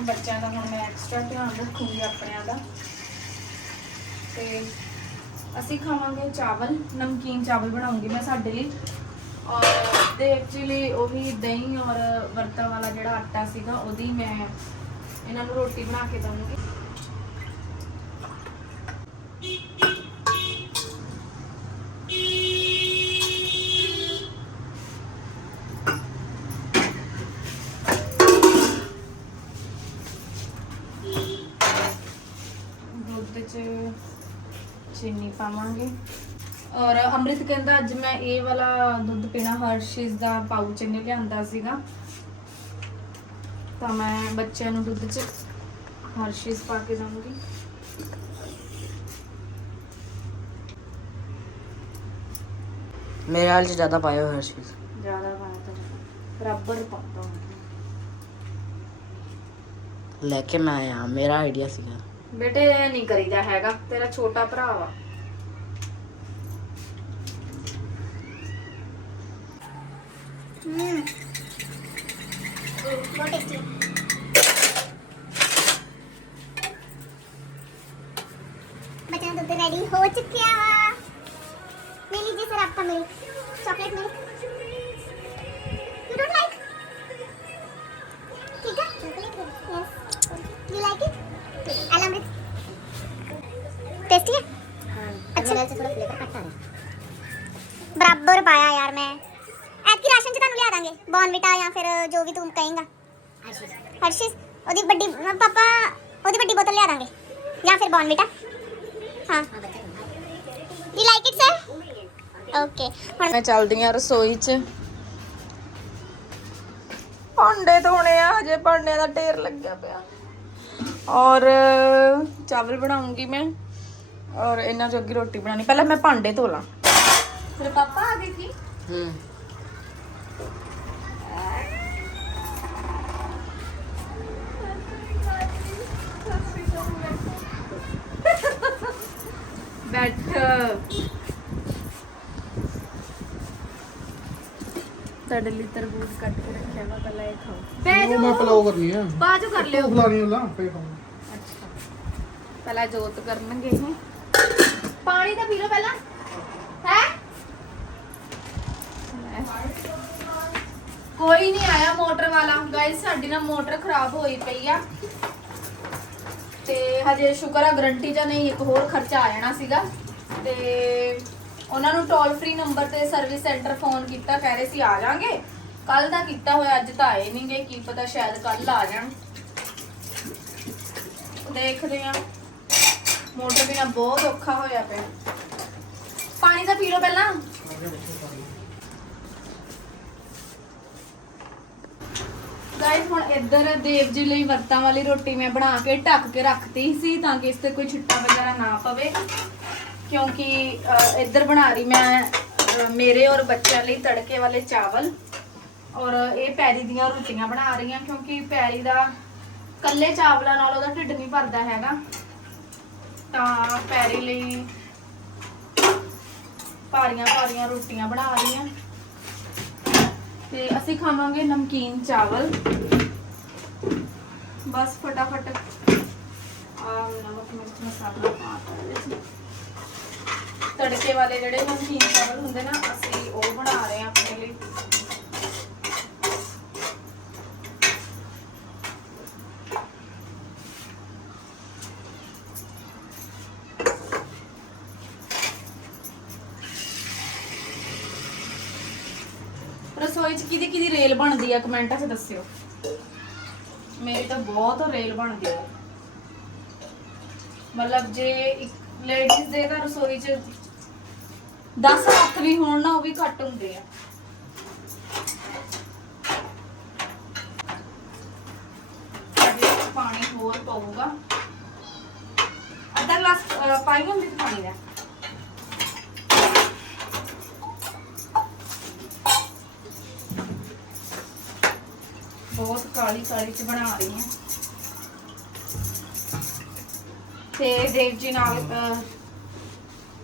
[SPEAKER 1] ਬੱਚਿਆਂ ਦਾ ਹੁਣ ਮੈਂ ਐਕਸਟਰਾ ਧਿਆਨ ਰੱਖੂੰਗੀ ਆਪਣਿਆਂ ਦਾ। ਤੇ ਅਸੀਂ ਖਾਵਾਂਗੇ ਚਾਵਲ, ਨਮਕੀਨ ਚਾਵਲ ਬਣਾਉਂਗੀ ਮੈਂ ਸਾਡੇ ਲਈ। ਔਰ ਤੇ ਐਕਚੁਅਲੀ ਉਹ ਵੀ ਦਹੀਂ ਔਰ ਵਰਤਾ ਵਾਲਾ ਜਿਹੜਾ ਆਟਾ ਸੀਗਾ, ਉਹਦੀ ਮੈਂ ਇਹਨਾਂ ਨੂੰ ਰੋਟੀ ਬਣਾ ਕੇ ਦਵਾਂਗੀ। ਦੁੱਧ 'ਚ ਚੀਨੀ ਪਾਵਾਂਗੇ। ਔਰ ਅੰਮ੍ਰਿਤ ਕਹਿੰਦਾ ਅੱਜ ਮੈਂ ਇਹ ਵਾਲਾ ਦੁੱਧ ਪੀਣਾ ਹਰਸ਼ੀਜ਼ ਦਾ ਪਾਊਚ ਇਹਨੇ ਲਿਆਂਦਾ ਸੀਗਾ। ਤਾਂ ਮੈਂ ਬੱਚਿਆਂ ਨੂੰ ਦੁੱਧ 'ਚ ਹਰਸ਼ੀਜ਼ ਪਾ ਕੇ ਦਵਾਂਗੀ
[SPEAKER 5] ਮੇਰੇ ਹਾਲ 'ਚ ਜ਼ਿਆਦਾ ਪਾਇਓ ਹਰਸ਼ੀਜ਼
[SPEAKER 1] ਜ਼ਿਆਦਾ ਪਾਇਆ ਤਾਂ ਰਬਰ ਪਾਤਾ
[SPEAKER 5] ਲੈ ਕੇ ਮੈਂ ਆਇਆ ਮੇਰਾ ਆਈਡੀਆ ਸੀਗਾ।
[SPEAKER 1] ਬੇਟੇ ਇਹ ਨਹੀਂ ਕਰੀਦਾ ਹੈਗਾ ਤੇਰਾ ਛੋਟਾ ਭਰਾ ਵਾ।
[SPEAKER 3] ਹੂੰ ਫਿਰ ਬੌਨਵਿਟਾ ਹਾਂ you like it sir okay ਹੁਣ
[SPEAKER 1] ਮੈਂ ਚੱਲਦੀ ਆ ਰਸੋਈ 'ਚ ਭਾਂਡੇ ਧੋਣੇ ਆ ਹਜੇ ਭਾਂਡਿਆਂ ਦਾ ਢੇਰ ਲੱਗਿਆ ਪਿਆ ਔਰ ਚਾਵਲ ਬਣਾਉਂਗੀ ਮੈਂ ਔਰ ਇਹਨਾਂ ਜੋਗੀ ਰੋਟੀ ਬਣਾਉਣੀ ਪਹਿਲਾਂ ਮੈਂ ਭਾਂਡੇ ਧੋ ਲਾਂ ਤੇਰੇ ਪਾਪਾ ਆ ਗਏ ਕੀ
[SPEAKER 5] ਹੂੰ
[SPEAKER 1] ਤੁਹਾਡੇ ਲਈ ਤਰਬੂਜ ਕੱਟ ਕੇ ਰੱਖਿਆ ਵਾ ਪਹਿਲਾਂ ਇਹ ਖਾਓ। ਬਹਿ ਜਾਓ ਮੈਂ ਪਲਾਉ ਕਰਨੀ ਆ। ਬਾਜੂ ਕਰ ਲਿਓ।
[SPEAKER 6] ਫਲਾਣੀ ਵਾਲਾ ਪੇ ਪਾਉਂ
[SPEAKER 1] ਅੱਛਾ। ਪਹਿਲਾਂ ਜੋਤ ਕਰਨਗੇ ਇਹ। ਪਾਣੀ ਤਾਂ ਪੀ ਲਓ ਪਹਿਲਾਂ। ਹੈ? ਕੋਈ ਨਹੀਂ ਆਇਆ ਮੋਟਰ ਵਾਲਾ। ਗਾਇਸ ਸਾਡੀ ਨਾ ਮੋਟਰ ਖਰਾਬ ਹੋਈ ਪਈ ਆ। ਤੇ ਹਜੇ ਸ਼ੁਕਰ ਆ ਗਰੰਟੀ ਜਾਂ ਨਹੀਂ ਇੱਕ ਹੋਰ ਖਰਚਾ ਆ ਜਾਣਾ ਸੀਗਾ। ਤੇ ਉਹਨਾਂ ਨੂੰ ਟੋਲ ਫ੍ਰੀ ਨੰਬਰ ਤੇ ਸਰਵਿਸ ਸੈਂਟਰ ਫੋਨ ਕੀਤਾ, ਕਹਿ ਰਹੇ ਸੀ, ਆ ਜਾਾਂਗੇ। ਕੱਲ ਦਾ ਕੀਤਾ ਹੋਇਆ, ਅੱਜ ਤਾਂ ਆਏ ਨਹੀਂਗੇ ਕੀ ਪਤਾ ਸ਼ਾਇਦ ਕੱਲ ਆ ਜਾਣ। ਦੇਖਦੇ ਆ। ਮੋਟਰ ਬਿਨਾ ਬਹੁਤ ਔਖਾ ਹੋਇਆ ਪਿਆ। ਪਾਣੀ ਤਾਂ ਪੀ ਲਓ ਪਹਿਲਾਂ। ਗਾਇਸ ਹੁਣ ਇੱਧਰ ਦੇਵ ਜੀ ਲਈ ਵਰਤਾਂ ਵਾਲੀ ਰੋਟੀ ਮੈਂ ਬਣਾ ਕੇ ਢੱਕ ਕੇ ਰੱਖਤੀ ਸੀ ਤਾਂ ਕਿ ਇਸ ਤੇ ਕੋਈ ਛਿੱਟਾ ਵਗੈਰਾ ਨਾ ਪਵੇ। ਕਿਉਂਕਿ ਅਹ, ਇੱਧਰ ਬਣਾ ਰਹੀ ਮੈਂ ਅਹ, ਮੇਰੇ ਔਰ ਬੱਚਿਆਂ ਲਈ ਤੜਕੇ ਵਾਲੇ ਚਾਵਲ। ਔਰ ਇਹ ਪੈਰੀ ਦੀਆਂ ਰੋਟੀਆਂ ਬਣਾ ਰਹੀ ਹਾਂ ਕਿਉਂਕਿ ਪੈਰੀ ਦਾ ਕੱਲੇ ਚਾਵਲਾਂ ਨਾਲ ਉਹਦਾ ਢਿੱਡ ਨਹੀਂ ਭਰਦਾ ਹੈਗਾ। ਤਾਂ ਪੈਰੀ ਲਈ ਭਾਰੀਆਂ ਭਾਰੀਆਂ ਰੋਟੀਆਂ ਬਣਾ ਰਹੀ ਹਾਂ ਤੇ ਅਸੀਂ ਖਾਵਾਂਗੇ ਨਮਕੀਨ ਚਾਵਲ। ਬਸ ਫਟਾਫਟ ਆ ਨਮਕ ਮਿਰਚ ਮਸਾਲਾ ਪਾ ਤਾ ਤੜਕੇ ਵਾਲੇ ਜਿਹੜੇ ਨਮਕੀਨ ਚਾਵਲ ਹੁੰਦੇ ਨਾ, ਅਸੀਂ ਉਹ ਬਣਾ ਰਹੇ ਹਾਂ ਆਪਣੇ ਲਈ। ਰਸੋਈ 'ਚ ਕਿਹਦੀ ਕਿਹਦੀ ਰੇਲ ਬਣਦੀ ਆ, ਕਮੈਂਟਾਂ 'ਚ ਦੱਸਿਓ। ਮੇਰੀ ਤਾਂ ਬਹੁਤ ਰੇਲ ਬਣਦੀ ਆ। ਮਤਲਬ ਜੇ ਇੱਕ ਲੇਡੀਜ਼ ਦੇ ਤਾਂ ਰਸੋਈ 'ਚ 10 ਹੱਥ ਵੀ ਹੋਣ ਨਾ, ਉਹ ਵੀ ਘੱਟ ਹੁੰਦੇ ਆ। ਪਾਣੀ ਹੋਰ ਪਊਗਾ। ਅੱਧਾ ਗਲਾਸ ਪਾਣੀ ਹੁੰਦੀ ਪਾਣੀ ਦਾ। ਬਹੁਤ ਕਾਲੀ ਕਾਲੀ ਚ ਬਣਾ ਰਹੀ ਹਾਂ। ਤੇ ਦੇਵ ਜੀ ਨਾਲ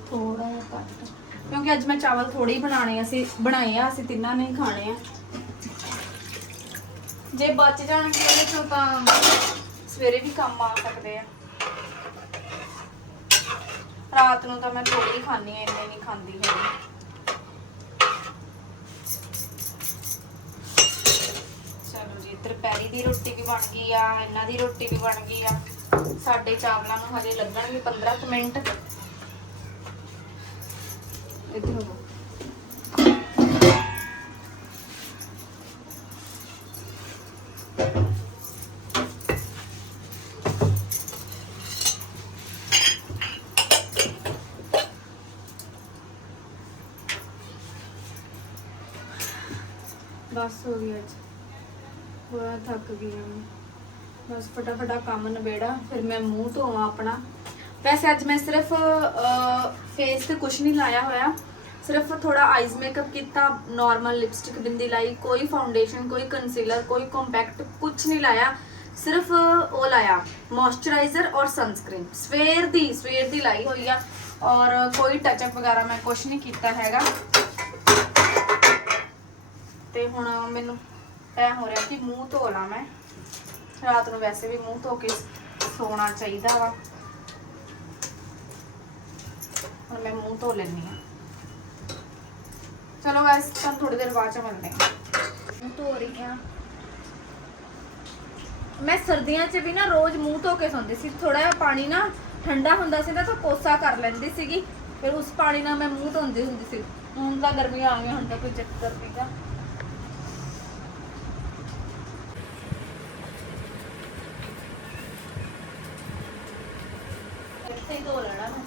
[SPEAKER 1] ਥੋੜਾ ਜਿਹਾ ਘੱਟ। ਕਿਉਂਕਿ ਅੱਜ ਮੈਂ ਚਾਵਲ ਥੋੜੇ ਹੀ ਬਣਾਣੇ ਅਸੀਂ ਬਣਾਏ ਆ, ਅਸੀਂ ਤਿੰਨਾਂ ਨੇ ਹੀ ਖਾਣੇ ਆ। ਜੇ ਬਚ ਜਾਣਗੇ ਉਹਦੇ ਚੋਂ ਤਾਂ ਸਵੇਰੇ ਵੀ ਕੰਮ ਆ ਸਕਦੇ ਆ। ਰਾਤ ਨੂੰ ਤਾਂ ਮੈਂ ਥੋੜੀ ਹੀ ਖਾਣੀ ਆ ਇੰਨੇ ਨਹੀਂ ਖਾਂਦੀ ਹੈਗੀ। ਚਲੋ ਜੀ, ਇੱਧਰ ਪੈਰੀ ਦੀ ਰੋਟੀ ਵੀ ਬਣ ਗਈ ਆ, ਇਹਨਾਂ ਦੀ ਰੋਟੀ ਵੀ ਬਣ ਗਈ ਆ। ਸਾਡੇ ਚਾਵਲਾਂ ਨੂੰ ਹਜੇ ਲੱਗਣਗੇ 15 ਕੁ ਮਿੰਟ। ਇੱਧਰ ਹੋ ਬਸ ਹੋ ਗਿਆ ਅੱਜ। ਬੜਾ ਥੱਕ ਗਈ ਹਾਂ ਬਸ ਫਟਾਫਟਾ ਕੰਮ ਨਿਬੇੜਾ, ਫਿਰ ਮੈਂ ਮੂੰਹ ਧੋਵਾਂ ਆਪਣਾ। ਵੈਸੇ ਅੱਜ ਮੈਂ ਸਿਰਫ ਫੇਸ ਤੇ ਕੁਝ ਨਹੀਂ ਲਾਇਆ ਹੋਇਆ। ਸਿਰਫ ਥੋੜਾ ਆਈਜ਼ ਮੇਕਅਪ ਕੀਤਾ ਨਾਰਮਲ ਲਿਪਸਟਿਕ ਬਿੰਦੀ ਲਾਈ, ਕੋਈ ਫਾਊਂਡੇਸ਼ਨ ਕੋਈ ਕੰਸੀਲਰ ਕੋਈ ਕੰਪੈਕਟ ਕੁਝ ਨਹੀਂ ਲਾਇਆ। ਸਿਰਫ ਉਹ ਲਾਇਆ ਮੋਇਸਚਰਾਈਜ਼ਰ ਔਰ ਸਨਸਕ੍ਰੀਨ ਸਵੇਰ ਦੀ ਸਵੇਰ ਦੀ ਲਾਈ ਹੋਈ ਆ ਔਰ ਕੋਈ ਟੱਚਅਪ ਵਗੈਰਾ ਮੈਂ ਕੁਝ ਨਹੀਂ ਕੀਤਾ ਹੈਗਾ। ਤੇ ਹੁਣ ਮੈਨੂੰ ਐ ਹੋ ਰਿਹਾ ਕਿ ਮੂੰਹ ਧੋ ਲਾਂ ਮੈਂ। ਰਾਤ ਨੂੰ ਵੈਸੇ ਵੀ ਮੂੰਹ ਧੋ ਕੇ ਸੋਣਾ ਚਾਹੀਦਾ ਵਾ। ਹੁਣ ਮੈਂ ਮੂੰਹ ਧੋ ਲੈਣੀ ਆ ਚਲੋ ਗਾਇਸ ਤੁਹਾਨੂੰ ਥੋੜੀ ਦੇਰ ਬਾਅਦ ਚ ਮਿਲਦੇ ਆ ਮੂੰਹ ਧੋ ਰਹੀ ਆ ਮੈਂ ਸਰਦੀਆਂ 'ਚ ਵੀ ਨਾ ਰੋਜ਼ ਮੂੰਹ ਧੋ ਕੇ ਸੌਂਦੀ ਸੀ। ਥੋੜਾ ਜਿਹਾ ਪਾਣੀ ਨਾ ਠੰਡਾ ਹੁੰਦਾ ਸੀ ਨਾ ਤਾਂ ਕੋਸਾ ਕਰ ਲੈਂਦੀ ਸੀਗੀ। ਫਿਰ ਉਸ ਪਾਣੀ ਨਾਲ ਮੈਂ ਮੂੰਹ ਧੋਂਦੀ ਹੁੰਦੀ ਸੀ। ਹੁਣ ਤਾਂ ਗਰਮੀਆਂ ਆ ਗਈਆਂ, ਹੁਣ ਤਾਂ ਕੋਈ ਚੱਕਰ ਨਹੀਂਗਾ ਇੱਥੇ ਹੀ ਧੋ ਲੈਣਾ ਮੈਂ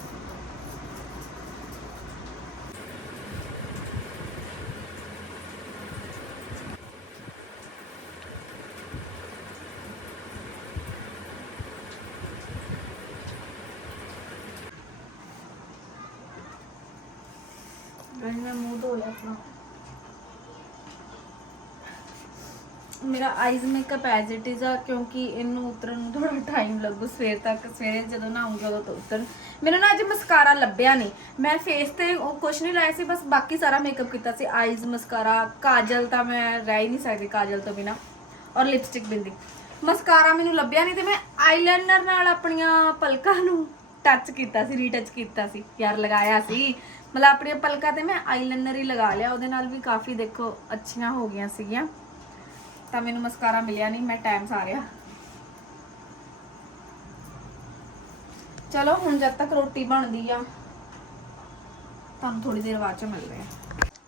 [SPEAKER 1] ਗਾਇਸ ਮੈਂ ਮੂੰਹ ਧੋ ਲਿਆ ਆਪਣਾ ਮੇਰਾ eyes makeup as it is ਆ, ਕਿਉਂਕਿ ਇਹਨੂੰ ਉਤਰਨ ਨੂੰ ਥੋੜਾ ਟਾਈਮ ਲੱਗੂ ਸਵੇਰ ਤੱਕ। ਸਵੇਰੇ ਜਦੋਂ ਨਹਾਉਂਗੀ ਉਦੋਂ ਤੋਂ ਉਤਰ। ਮੈਨੂੰ ਨਾ ਅੱਜ ਮਸਕਾਰਾ ਲੱਭਿਆ ਨਹੀਂ। ਮੈਂ ਫੇਸ ਤੇ ਉਹ ਕੁਝ ਨਹੀਂ ਲਾਇਆ ਸੀ, ਬਸ ਬਾਕੀ ਸਾਰਾ ਮੇਕਅਪ ਕੀਤਾ ਸੀ। ਆਈਜ਼ ਮਸਕਾਰਾ ਕਾਜਲ ਤਾਂ ਮੈਂ ਰਹਿ ਹੀ ਨਹੀਂ ਸਕਦੀ ਕਾਜਲ ਤੋਂ ਬਿਨਾ। ਔਰ ਲਿਪਸਟਿਕ ਬਿੰਦੀ। ਮਸਕਾਰਾ ਮੈਨੂੰ ਲੱਭਿਆ ਨਹੀਂ ਤੇ ਮੈਂ ਆਈਲਾਈਨਰ ਨਾਲ ਆਪਣੀਆਂ ਪਲਕਾਂ ਨੂੰ ਟੱਚ ਕੀਤਾ ਸੀ ਰੀਟੱਚ ਕੀਤਾ ਸੀ। ਯਾਰ ਲਗਾਇਆ ਸੀ। ਮਤਲਬ ਆਪਣੀਆਂ ਪਲਕਾਂ ਤੇ ਮੈਂ ਆਈਲਾਈਨਰ ਹੀ ਲਗਾ ਲਿਆ। ਉਹਦੇ ਨਾਲ ਵੀ ਕਾਫੀ ਦੇਖੋ, ਅੱਛੀਆਂ ਹੋ ਗਈਆਂ ਸੀਗੀਆਂ। ਤਾਂ ਮੈਨੂੰ ਮਸਕਾਰਾ ਮਿਲਿਆ ਨਹੀਂ ਮੈਂ ਟਾਈਮ ਸਾਰਿਆ ਚਲੋ ਹੁਣ ਜਦ ਤੱਕ ਰੋਟੀ ਬਣਦੀ ਆ ਤੁਹਾਨੂੰ ਥੋੜੀ ਦੇਰ ਬਾਅਦ ਚ ਮਿਲਦੇ ਆ।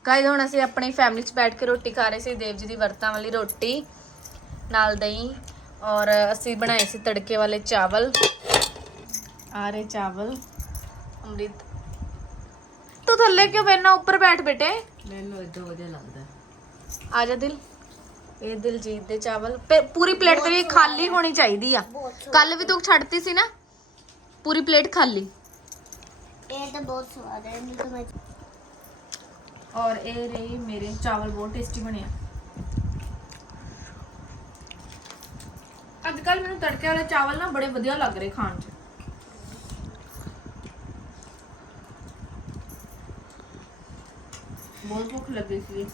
[SPEAKER 1] ਗਾਇਜ਼ ਹੁਣ ਅਸੀਂ ਆਪਣੀ ਫੈਮਿਲੀ ਚ ਬੈਠ ਕੇ ਰੋਟੀ ਖਾ ਰਹੇ ਸੀ ਦੇਵ ਜੀ ਦੀ ਵਰਤਾਂ ਵਾਲੀ ਰੋਟੀ ਨਾਲ ਦਹੀਂ ਔਰ ਅਸੀਂ ਬਣਾਏ ਸੀ ਤੜਕੇ ਵਾਲੇ ਚਾਵਲ। ਆ ਰਹੇ ਚਾਵਲ। ਅੰਮ੍ਰਿਤ। ਤੂੰ ਥੱਲੇ ਕਿਉਂ ਬੈਠਣਾ ਉੱਪਰ ਬੈਠ ਬੇਟੇ।
[SPEAKER 5] ਮੈਨੂੰ ਇਦਾਂ ਵਧੀਆ ਲੱਗਦਾ।
[SPEAKER 1] ਆ ਜਾ ਦਿਲ। ਇਹ ਦਿਲਜੀਤ ਦੇ ਚਾਵਲ। ਪੇ- ਪੂਰੀ ਪਲੇਟ ਤੇਰੀ ਖਾਲੀ ਹੋਣੀ ਚਾਹੀਦੀ ਆ। ਕੱਲ ਵੀ ਤੂੰ ਛੱਡਤੀ ਸੀ ਨਾ? ਪੂਰੀ ਪਲੇਟ ਖਾਲੀ।
[SPEAKER 3] ਇਹ ਤਾਂ ਬਹੁਤ ਸਵਾਦ ਹੈ ਨਹੀਂ ਤਾਂ ਮੈਂ
[SPEAKER 1] ਔਰ ਇਹ ਰਹੀ ਮੇਰੇ ਚਾਵਲ ਬਹੁਤ ਟੇਸਟੀ ਬਣਿਆ ਅੱਜ ਕੱਲ ਮੈਨੂੰ ਤੜਕੇ ਵਾਲੇ ਚਾਵਲ ਨਾ ਬੜੇ ਵਧੀਆ ਲੱਗ ਰਹੇ ਖਾਣ 'ਚ। ਬਹੁਤ ਭੁੱਖ ਲੱਗੀ ਸੀ।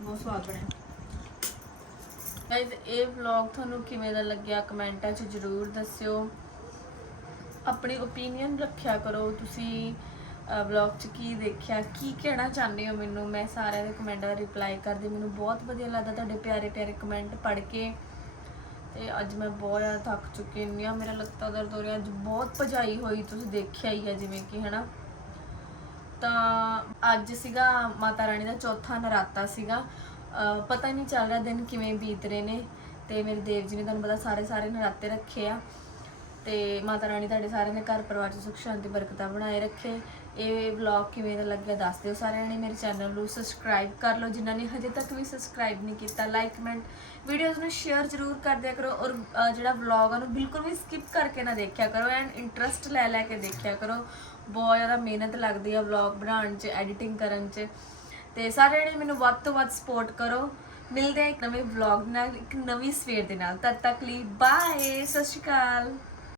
[SPEAKER 1] ਬਹੁਤ ਸਵਾਦ ਬਣਿਆ। ਗਾਇਜ਼ ਇਹ ਵਲੌਗ ਤੁਹਾਨੂੰ ਕਿਵੇਂ ਦਾ ਲੱਗਿਆ? ਕਮੈਂਟਾਂ 'ਚ ਜਰੂਰ ਦੱਸਿਓ। ਆਪਣੀ ਓਪੀਨੀਅਨ ਰੱਖਿਆ ਕਰੋ। ਤੁਸੀਂ ਵਲੌਗ 'ਚ ਕੀ ਦੇਖਿਆ? ਕੀ ਕਹਿਣਾ ਚਾਹੁੰਦੇ ਹੋ ਮੈਨੂੰ? ਮੈਂ ਸਾਰਿਆਂ ਦੇ ਕਮੈਂਟਾਂ ਦਾ ਰਿਪਲਾਈ ਕਰਦੀ। ਮੈਨੂੰ ਬਹੁਤ ਵਧੀਆ ਲੱਗਦਾ ਤੁਹਾਡੇ ਪਿਆਰੇ ਪਿਆਰੇ ਕਮੈਂਟ ਪੜ੍ਹ ਕੇ। ਤੇ ਅੱਜ ਮੈਂ ਬਹੁਤ ਜ਼ਿਆਦਾ ਥੱਕ ਚੁੱਕੀ ਹਾਂ। ਇੰਨੀਆਂ ਮੇਰਾ ਲੱਤਾਂ ਦਰਦ ਹੋ ਰਿਹਾ। ਅੱਜ ਬਹੁਤ ਭਜਾਈ ਹੋਈ ਤੁਸੀਂ ਦੇਖਿਆ ਹੀ ਹੈ ਜਿਵੇਂ ਕਿ, ਹਨਾ? ਤਾਂ ਅੱਜ ਸੀਗਾ ਮਾਤਾ ਰਾਣੀ ਦਾ ਚੌਥਾ ਨਰਾਤਾ ਸੀਗਾ। ਪਤਾ ਹੀ ਨਹੀਂ ਚੱਲ ਰਿਹਾ ਦਿਨ ਕਿਵੇਂ ਬੀਤ ਰਹੇ ਨੇ ਤੇ ਮੇਰੇ ਦੇਵ ਜੀ ਨੇ ਤੁਹਾਨੂੰ ਪਤਾ ਸਾਰੇ ਸਾਰੇ ਨਰਾਤੇ ਰੱਖੇ ਆ ਤੇ ਮਾਤਾ ਰਾਣੀ ਤੁਹਾਡੇ ਸਾਰਿਆਂ ਦੇ ਘਰ ਪਰਿਵਾਰ 'ਚ ਸੁੱਖ ਸ਼ਾਂਤੀ ਬਰਕਤਾਂ ਬਣਾਏ ਰੱਖੇ। ਇਹ ਵਲੌਗ ਕਿਵੇਂ ਦਾ ਲੱਗਿਆ ਦੱਸ ਦਿਓ ਸਾਰਿਆਂ ਨੇ ਮੇਰੇ ਚੈਨਲ ਨੂੰ ਸਬਸਕ੍ਰਾਈਬ ਕਰ ਲਓ, ਜਿਨ੍ਹਾਂ ਨੇ ਹਜੇ ਤੱਕ ਵੀ ਸਬਸਕ੍ਰਾਈਬ ਨਹੀਂ ਕੀਤਾ ਲਾਈਕ ਕਮੈਂਟ ਵੀਡੀਓਜ਼ ਨੂੰ ਸ਼ੇਅਰ ਜ਼ਰੂਰ ਕਰ ਦਿਆ ਕਰੋ ਔਰ ਜਿਹੜਾ ਵਲੌਗ ਆ ਉਹਨੂੰ ਬਿਲਕੁਲ ਵੀ ਸਕਿਪ ਕਰਕੇ ਨਾ ਦੇਖਿਆ ਕਰੋ ਐਂਡ ਇੰਟਰਸਟ ਲੈ ਲੈ ਕੇ ਦੇਖਿਆ ਕਰੋ। ਬਹੁਤ ਜ਼ਿਆਦਾ ਮਿਹਨਤ ਲੱਗਦੀ ਆ ਵਲੌਗ ਬਣਾਉਣ 'ਚ ਐਡੀਟਿੰਗ ਕਰਨ 'ਚ। ਤੇ ਸਾਰਿਆਂ ਨੇ ਮੈਨੂੰ ਵੱਧ ਤੋਂ ਵੱਧ ਸਪੋਰਟ ਕਰੋ। ਮਿਲਦੇ ਹਾਂ ਇੱਕ ਨਵੇਂ ਵਲੌਗ ਨਾਲ, ਇੱਕ ਨਵੀਂ ਸਵੇਰ ਦੇ ਨਾਲ। ਤਦ ਤੱਕ ਲਈ ਬਾਏ ਸਤਿ ਸ਼੍ਰੀ ਅਕਾਲ।